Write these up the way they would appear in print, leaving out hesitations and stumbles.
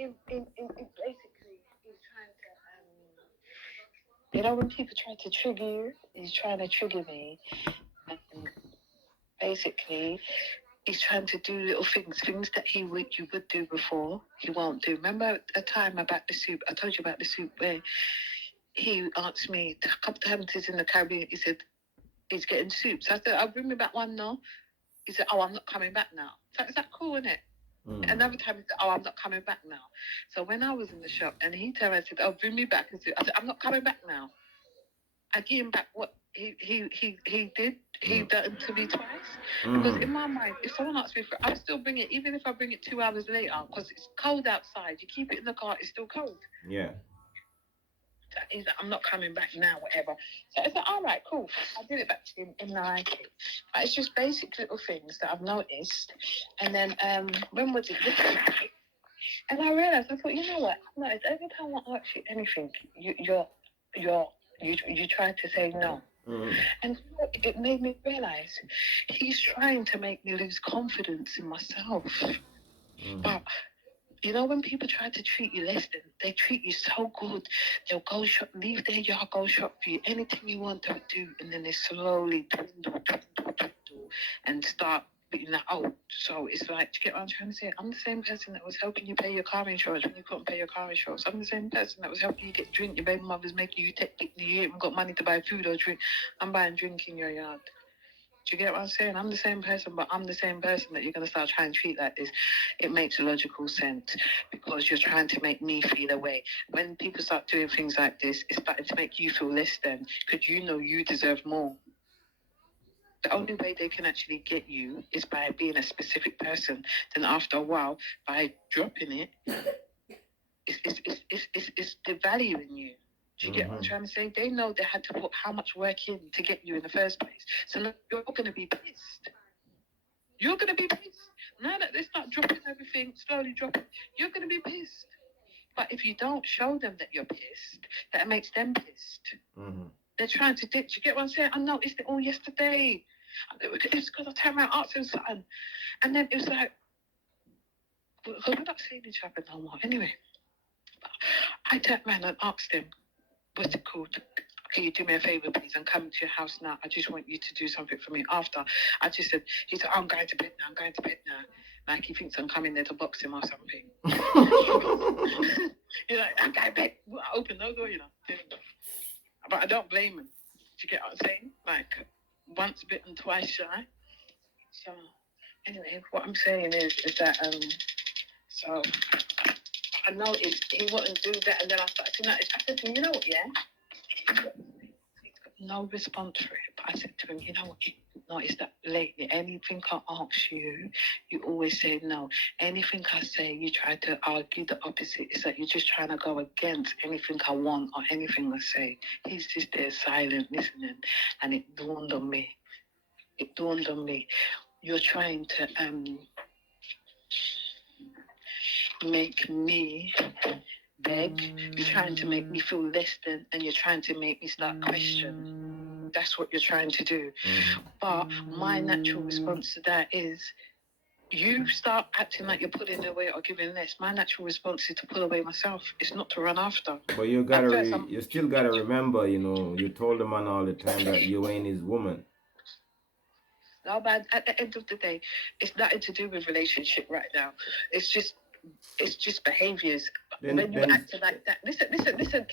basically, he's trying to, when people try to trigger you, he's trying to trigger me. And basically, he's trying to do little things that you would do before, he won't do. Remember a time about the soup? I told you about the soup where he asked me a couple of times he's in the Caribbean, he said, he's getting soup. So I said, I'll bring me back one now. He said, oh, I'm not coming back now. So is that cool, isn't it? Another time he said, oh, I'm not coming back now. So when I was in the shop and he turned and said, oh, bring me back. I said, I'm not coming back now. I give him back what he did. He done it to me twice. Because in my mind, if someone asks me for it, I'll still bring it, even if I bring it 2 hours later, because it's cold outside. You keep it in the car, it's still cold. Yeah. So he's like, I'm not coming back now, whatever. So I said, all right, cool. I did it back to him in the Nike. But it's just basic little things that I've noticed. And then when was it? This week? And I realized, I thought, you know what? No, it's every time I ask you anything, you try to say no. And it made me realize he's trying to make me lose confidence in myself. But when people try to treat you less than, they treat you so good. They'll go shop, leave their yard, go shop for you, anything you want to do, and then they slowly dwindle, and start putting that out. So it's like, do you get what I'm trying to say? I'm the same person that was helping you pay your car insurance when you couldn't pay your car insurance. I'm the same person that was helping you get drink. Your baby mother's making you technically, you haven't got money to buy food or drink. I'm buying drink in your yard. Do you get what I'm saying? I'm the same person, but I'm the same person that you're going to start trying to treat like this. It makes logical sense because you're trying to make me feel away. When people start doing things like this, it's starting to make you feel less than because you know you deserve more. The only way they can actually get you is by being a specific person. Then after a while, by dropping it, it's devaluing you. Do you get what I'm trying to say? They know they had to put how much work in to get you in the first place. So now you're going to be pissed. You're going to be pissed. Now that they start dropping everything, slowly dropping, you're going to be pissed. But if you don't show them that you're pissed, that makes them pissed. They're trying to ditch. You get what I'm saying? I noticed it all yesterday. It's because I turned around and asked him something. And then it was like, because we're not seeing each other no more. Anyway, I turned around and asked him, what's it called? Can you do me a favour, please? I'm coming to your house now. I just want you to do something for me. After, I just said, he said, I'm going to bed now. Like he thinks I'm coming there to box him or something. You're like, I'm going to bed. I open no door, But I don't blame him. Do you get what I'm saying? Like, once bitten, twice shy. So, anyway, what I'm saying is that, so I noticed he wouldn't do that, and then I started to notice. I said to him, you know what, yeah? He's got no response for it. But I said to him, you know what, you noticed that lately, anything I ask you, you always say no. Anything I say, you try to argue the opposite. It's like you're just trying to go against anything I want or anything I say. He's just there silent, listening, and it dawned on me. You're trying to make me beg. You're trying to make me feel less than, and you're trying to make me start question. That's what you're trying to do. But my natural response to that is, you start acting like you're pulling away or giving less. My natural response is to pull away myself. It's not to run after. But you still gotta remember, you told the man all the time that you ain't his woman. No, but at the end of the day, it's nothing to do with relationship right now. It's just behaviors. When you act like that, listen.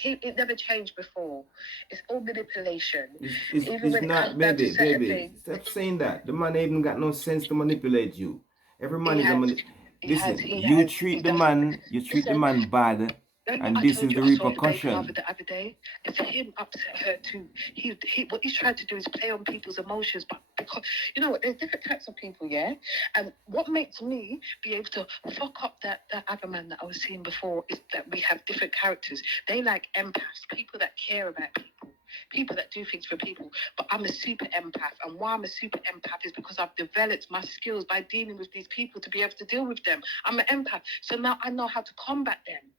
It never changed before. It's all manipulation. It's not, baby. Stop saying that. The man ain't even got no sense to manipulate you. Every man is a listen. You treat the man bad. And this is the repercussion. The other day, it's him upset her too. He what he's trying to do is play on people's emotions, but because you know what, there's different types of people, yeah. And what makes me be able to fuck up that other man that I was seeing before is that we have different characters. They like empaths, people that care about people that do things for people. But I'm a super empath, and why I'm a super empath is because I've developed my skills by dealing with these people to be able to deal with them. I'm an empath, so now I know how to combat them.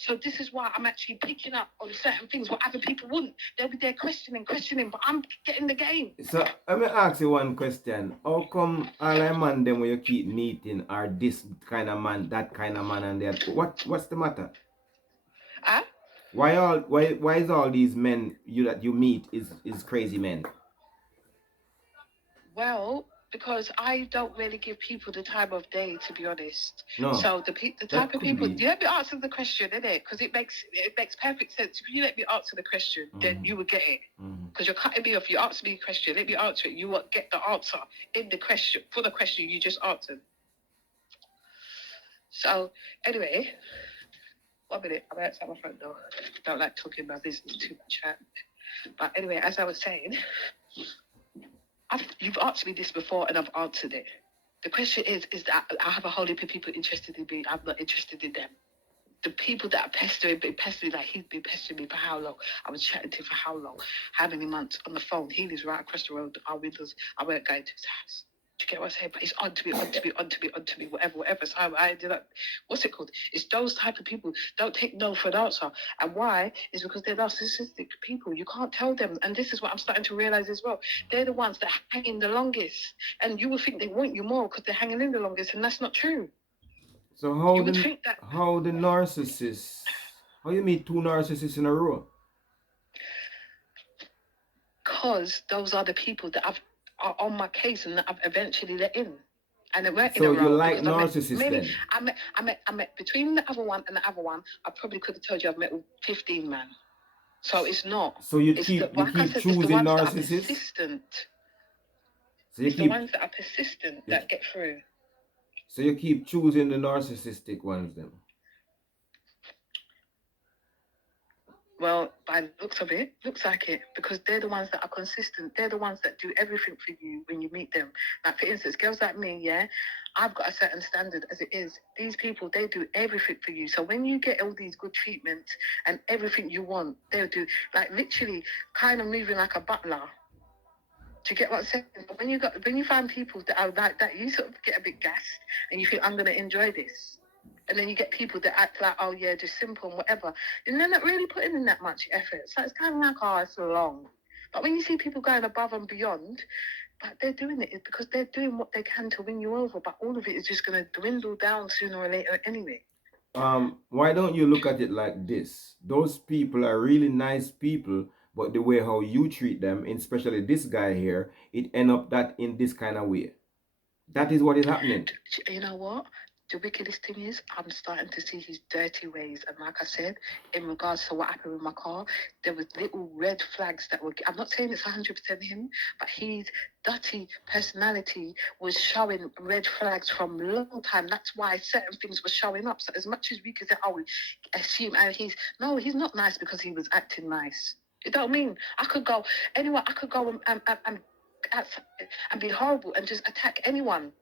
So this is why I'm actually picking up on certain things what other people wouldn't. They'll be there questioning, but I'm getting the game. So let me ask you one question. How come all the man them when you keep meeting are this kind of man, that kind of man, and that? What's the matter? Huh? Why is all these men that you meet is crazy men? Well, because I don't really give people the time of day, to be honest. No. So the type of people, you let me answer the question, innit? Because it makes perfect sense. If you let me answer the question, then you will get it. Because you're cutting me off. You ask me a question, let me answer it. You will get the answer in the question for the question you just answered. So anyway, 1 minute. I'm outside my front door. Don't like talking about business too much. But anyway, as I was saying. You've asked me this before and I've answered it. The question is that I have a whole heap of people interested in me. I'm not interested in them. The people that are pestering me, like he's been pestering me for how long? I was chatting to him for how long? How many months on the phone? He lives right across the road. Our windows. I weren't going to his house. Do you get what I'm saying? But it's onto me, whatever. So I ended up, what's it called? It's those type of people don't take no for an answer. And why? Is because they're narcissistic people. You can't tell them. And this is what I'm starting to realize as well. They're the ones that hang in the longest. And you will think they want you more because they're hanging in the longest. And that's not true. So how the narcissists, how you meet two narcissists in a row? Because those are the people that are on my case and that I've eventually let in. And it weren't so in a row. You like narcissists then? I met between the other one and the other one, I probably could have told you I've met with 15 man. So it's not. So you keep choosing narcissists? So it's the ones that are persistent that get through. So you keep choosing the narcissistic ones then? Well, by the looks of it, looks like it, because they're the ones that are consistent. They're the ones that do everything for you when you meet them. Like, for instance, girls like me, yeah, I've got a certain standard as it is. These people, they do everything for you. So when you get all these good treatments and everything you want, they'll do, like, literally kind of moving like a butler. Do you get what I'm saying? When you find people that are like that, you sort of get a bit gassed and you think, I'm going to enjoy this. And then you get people that act like, oh yeah, just simple and whatever. And they're not really putting in that much effort. So it's kind of like, oh, it's long. But when you see people going above and beyond, but they're doing it because they're doing what they can to win you over. But all of it is just going to dwindle down sooner or later anyway. Why don't you look at it like this? Those people are really nice people, but the way how you treat them, especially this guy here, it end up that in this kind of way. That is what is happening. You know what? The wickedest thing is, I'm starting to see his dirty ways. And like I said, in regards to what happened with my car, there was little red flags that were, I'm not saying it's 100% him, but his dirty personality was showing red flags from a long time. That's why certain things were showing up. So as much as we could say, oh, we assume, and he's not nice because he was acting nice. You know what I mean? I could go anywhere. I could go and be horrible and just attack anyone.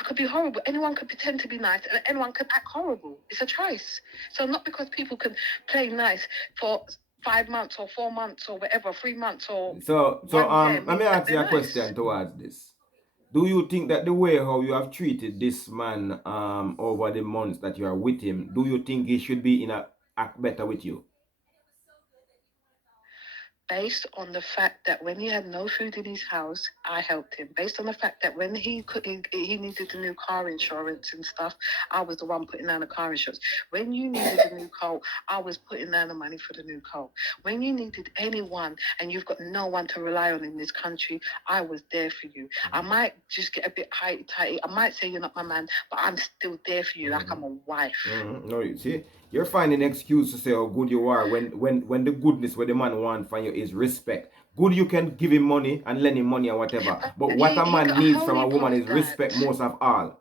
I could be horrible. Anyone could pretend to be nice and anyone could act horrible. It's a choice. So not because people can play nice for 5 months or 4 months or whatever, 3 months or let me ask you a question towards this. Do you think that the way how you have treated this man over the months that you are with him, do you think he should be act better with you? Based on the fact that when he had no food in his house, I helped him. Based on the fact that when he needed a new car insurance and stuff, I was the one putting down the car insurance. When you needed a new car, I was putting down the money for the new car. When you needed anyone and you've got no one to rely on in this country, I was there for you. I might just get a bit tighty. I might say you're not my man, but I'm still there for you like I'm a wife. No, you see? You're finding an excuse to say how good you are when the goodness where the man wants from you is respect. Good, you can give him money and lend him money or whatever. But what a man needs from a woman is respect most of all.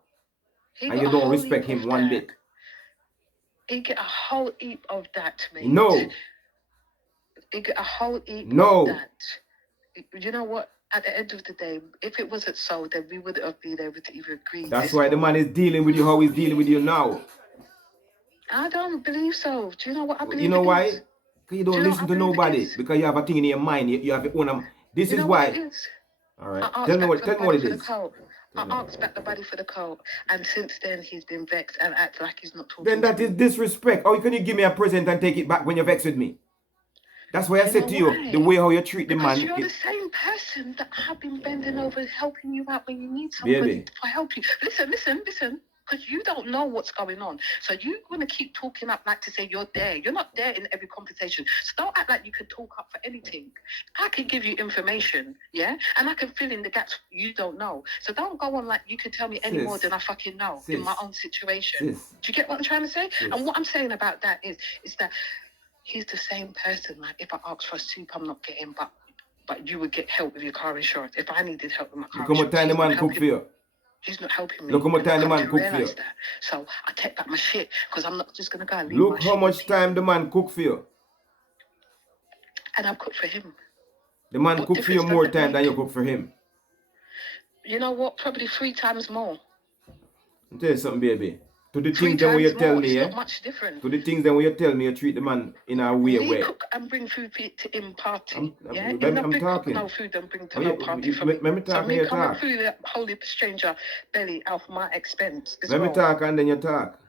And you don't respect him one bit. He get a whole heap of that, mate. No. He get a whole heap of that. You know what? At the end of the day, if it wasn't so, then we wouldn't have been able to even agree. That's why the man is dealing with you how he's dealing with you now. I don't believe so. Do you know what I believe? You know why? Because you don't listen to nobody. Because you have a thing in your mind. You have your own. This is why. All right. Tell me what it is. I asked back the body for the coat, and since then he's been vexed and acts like he's not talking. Then that is disrespect. How can you give me a present and take it back when you're vexed with me? That's why I said to you, the way how you treat the man. Because you're the same person that have been bending over, helping you out when you need somebody to help you. Listen. Because you don't know what's going on. So you're going to keep talking up like to say you're there. You're not there in every conversation. So don't act like you can talk up for anything. I can give you information, yeah? And I can fill in the gaps you don't know. So don't go on like you can tell me any more than I fucking know in my own situation. Do you get what I'm trying to say? And what I'm saying about that is that he's the same person. Like if I ask for a soup, I'm not getting, but you would get help with your car insurance. If I needed help with my car insurance, time the man cook for you. He's not helping me. Look how much time the man cook for you. That. So I take back my shit because I'm not just gonna go and leave Look how much time the man cook for you. And I've cooked for him. The man cook for you more time than you cook for him. You know what? Probably 3 times more. I'll tell you something, baby. To the things that when you tell me, it's not much different. To the things that when you tell me, you treat the man in a way where. cook and bring food to him party. I'm talking. No food and bring to no party for me. Let me talk and you talk. Food a holy stranger belly out of my expense. Let me talk and then you talk.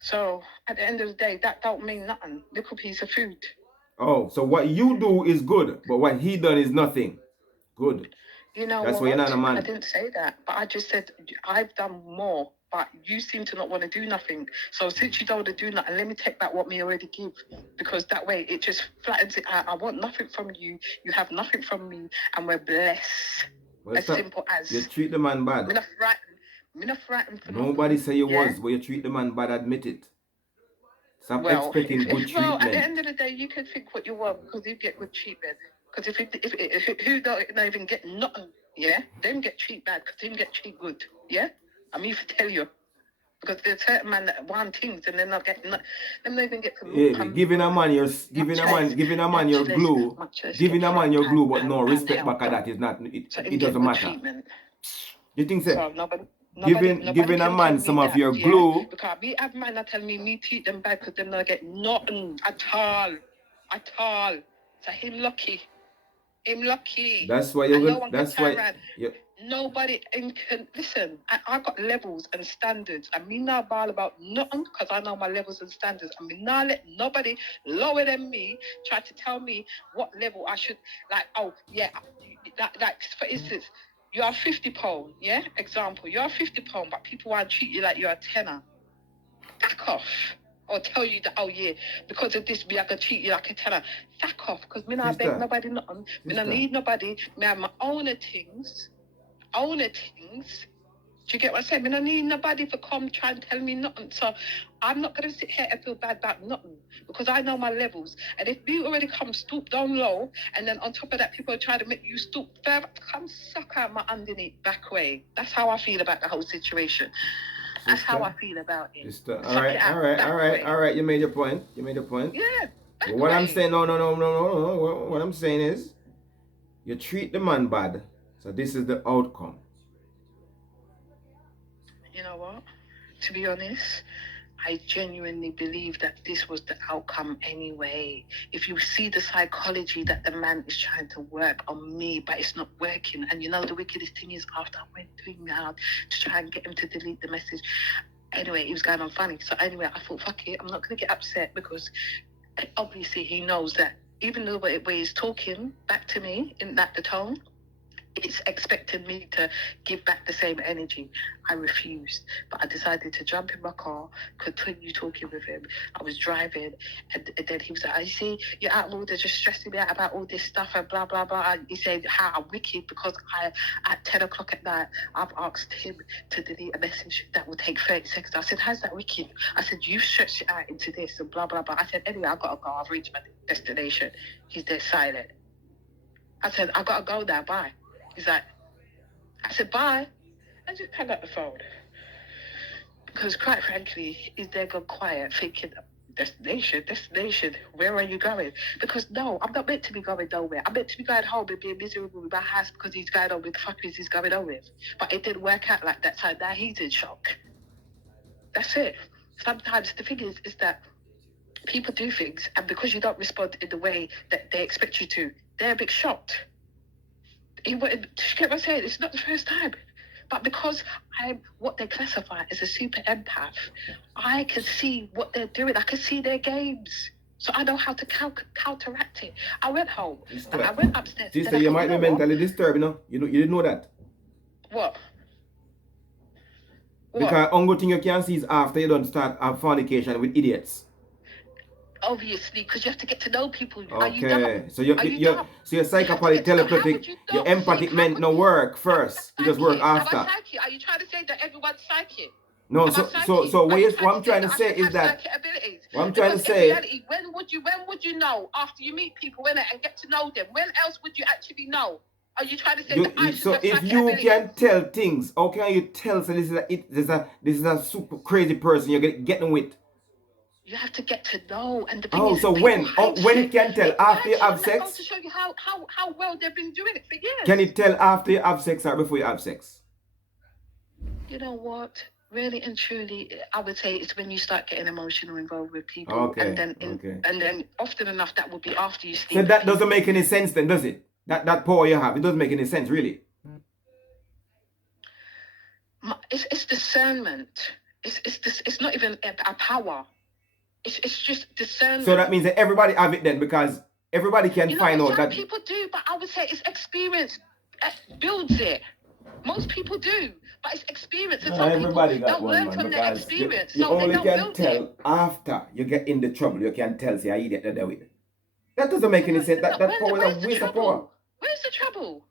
So at the end of the day, that don't mean nothing. Little piece of food. Oh, so what you do is good, but what he done is nothing. Good. You know that's why you're not a man. I didn't say that, but I just said I've done more, but you seem to not want to do nothing. So since you don't want to do nothing, let me take back what me already give, because that way it just flattens it out. I want nothing from you. You have nothing from me, and we're blessed. Well, simple as. You treat the man bad. Me not frightened for nobody say you was, but you treat the man bad. Admit it. Stop expecting good treatment. At the end of the day, you can think what you want because you get good treatment. Because if who don't even get nothing, yeah, them get treated bad because them get treated good, yeah. I mean, to tell you, because there's certain man that want things and they're not getting, them not even get to. Yeah, giving a man your glue, but no respect back at that is not. It doesn't matter. You think so? Giving a man some of your glue. Because we have man that tell me treat them bad because them not get nothing at all. So him lucky. That's why you're good. That's why. Yep. Nobody can listen. I got levels and standards. I mean not ball about nothing because I know my levels and standards. I mean not let nobody lower than me try to tell me what level I should like. Oh yeah, like for instance, you are 50 pound. Yeah, example. You are 50 pound, but people want to treat you like you're a tenner. Back off. Or tell you that, oh yeah, because of this, I can treat you like a tenner. Fuck off, because me not beg nobody nothing. Me not need nobody. Me have my own things. Do you get what I'm saying? Me not need nobody to come try and tell me nothing. So I'm not going to sit here and feel bad about nothing because I know my levels. And if you already come stoop down low, and then on top of that, people are trying to make you stoop further, come suck out my underneath back way. That's how I feel about the whole situation. That's how I feel about it. All right. You made your point. Yeah. What I'm saying, no. What I'm saying is, you treat the man bad, so this is the outcome. You know what? To be honest, I genuinely believe that this was the outcome anyway. If you see the psychology that the man is trying to work on me, but it's not working. And you know, the wickedest thing is after I went through him out to try and get him to delete the message. Anyway, he was going on funny. So anyway, I thought, fuck it, I'm not going to get upset because obviously he knows that even though the way he's talking back to me in that the tone, it's expecting me to give back the same energy. I refused, but I decided to jump in my car, continue talking with him. I was driving, and then he was like, I see, you're out of order, just stressing me out about all this stuff and blah, blah, blah. And he said how I'm wicked because at 10 o'clock at night, I've asked him to delete a message that will take 30 seconds. I said, how's that wicked? I said, you've stretched it out into this and blah, blah, blah. I said, anyway, I've got to go. I've reached my destination. He's dead silent. I said, I've got to go now, bye. He's like, I said, bye. I just hung up the phone. Because quite frankly, he's there gone quiet, thinking, destination, where are you going? Because no, I'm not meant to be going nowhere. I'm meant to be going home and being miserable with my house because he's going on with the fuckers he's going on with. But it didn't work out like that, so now he's in shock. That's it. Sometimes the thing is that people do things, and because you don't respond in the way that they expect you to, they're a bit shocked. he wanted. You get what I'm saying? It's not the first time. But because I'm what they classify as a super empath, I can see what they're doing. I can see their games. So I know how to counteract it. I went home. I went upstairs. Sister, you might be mentally disturbed, you know? You didn't know that? What? Because only thing you can see is after you don't start a fornication with idiots. Obviously, because you have to get to know people. Okay. Are you dumb? So your psychopathic, telepathic, your empathic meant no work first. It just work after. Am I psychic? Are you trying to say that everyone's psychic? No, so what I'm trying to say is that what I'm trying to say. When would you know after you meet people and get to know them? When else would you actually know? Are you trying to say that I should have if you can tell things, how can you tell? So this is a super crazy person you're getting with. You have to get to know, and the thing is, so when it can tell after you have sex? To show you how well they've been doing it for years. Can it tell after you have sex or before you have sex? You know what? Really and truly, I would say it's when you start getting emotional involved with people, okay, and then often enough that would be after you sleep. So that doesn't make any sense, then, does it? That power you have, it doesn't make any sense, really. It's discernment. It's not even a power. It's just discernment. So that means that everybody have it then, because everybody can find out that people do, but I would say it's experience builds it. Most people do, but it's experience. And some everybody people got don't learn from their experience. You only can tell after you get in the trouble. You can tell, say, I idiot that with it. That doesn't make any sense. That power is a waste of power. Where's the trouble?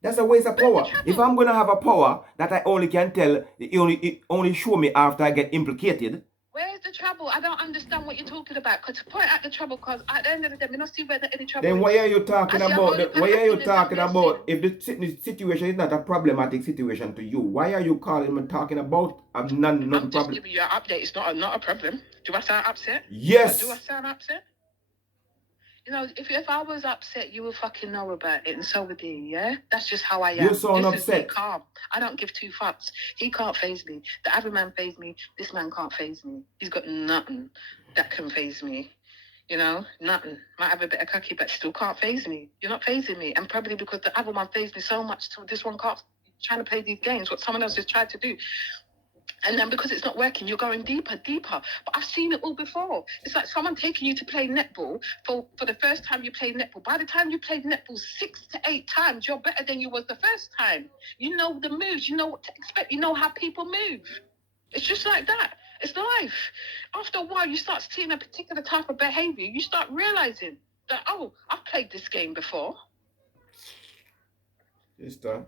That's a waste of power. If I'm gonna have a power that I only can tell, it only show me after I get implicated. Where's the trouble? I don't understand what you're talking about. Because to point out the trouble, because at the end of the day, we don't see where any trouble then is. Why are you talking about? Why are you talking about if the situation is not a problematic situation to you? Why are you calling me talking about I'm problem? just giving you an update. It's not a problem. Do I sound upset? Yes. Do I sound upset? You know, if I was upset, you would fucking know about it, and so would he, yeah? That's just how I am. You sound upset. Calm. I don't give two fucks. He can't faze me. The other man faze me. This man can't faze me. He's got nothing that can faze me. You know, nothing. Might have a bit of cocky, but still can't faze me. You're not fazing me. And probably because the other one fazed me so much, so this one can't, trying to play these games, what someone else has tried to do. And then because it's not working, you're going deeper. But I've seen it all before. It's like someone taking you to play netball for the first time you played netball. By the time you played netball 6 to 8 times, you're better than you was the first time. You know the moves. You know what to expect. You know how people move. It's just like that. It's life. After a while, you start seeing a particular type of behavior. You start realizing that, oh, I've played this game before. Sister.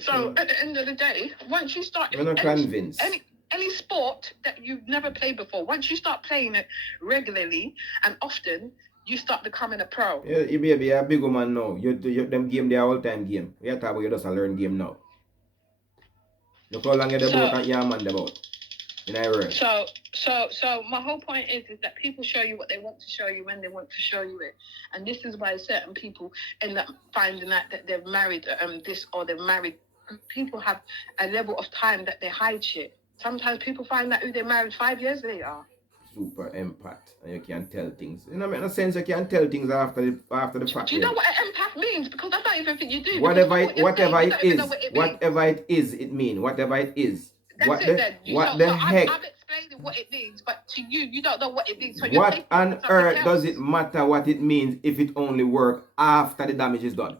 So at the end of the day, once you start any sport that you've never played before, once you start playing it regularly and often, you start becoming a pro. Yeah, you be a big woman now. You them game they all time game. We are talking about you just a learn game now. Look how long you're about and your man about. So my whole point is that people show you what they want to show you when they want to show you it, and this is why certain people end up finding out that they've married this or they've married. People have a level of time that they hide shit. Sometimes people find out who they married 5 years later. Super empath, and you can tell things. You know, make no sense. You can tell things after the fact. Do you know what an empath means? Because I don't even think you do. Whatever it is, it means whatever it is. That's it then. What the heck? I'm explaining what it means, but to you, you don't know what it means. So what on earth does it matter what it means if it only works after the damage is done?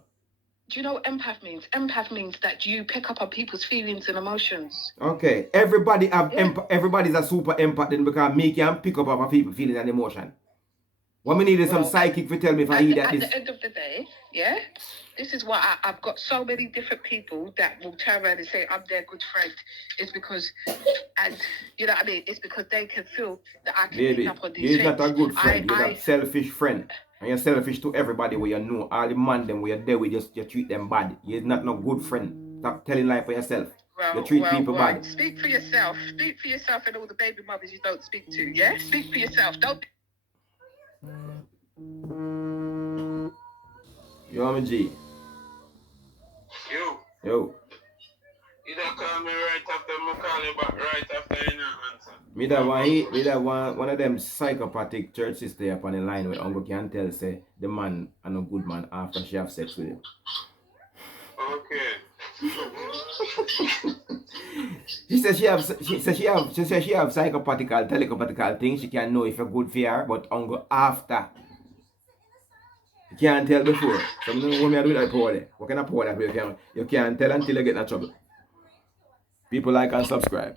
Do you know what empath means? Empath means that you pick up on people's feelings and emotions. Okay. Everybody's a super empath then, because me can pick up on people's feelings and emotion. What me need is some psychic to tell me if I hear that. At the end of the day, yeah, this is why I've got so many different people that will turn around and say I'm their good friend. It's because, and you know what I mean, it's because they can feel that I can pick up on these things. You're not a good friend. You're a selfish friend. And you're selfish to everybody where you know. All the man them where you're there with, you treat them bad. You're not no good friend. Stop telling lies for yourself. You treat people bad. Speak for yourself. Speak for yourself and all the baby mothers you don't speak to, yeah? Speak for yourself. Don't... Yo, I'm a G. Yo. You don't call me right after I call you back right after you not answer. Me that one of them psychopathic church sister up on the line where Uncle can tell say the man and a good man after she have sex with him. Okay. She says she have psychopathical, telepathical things. She can know if you're good for her, but only after. You can't tell before. Some women do that power there. What kind of power that you can't tell until you get in trouble. People like and subscribe.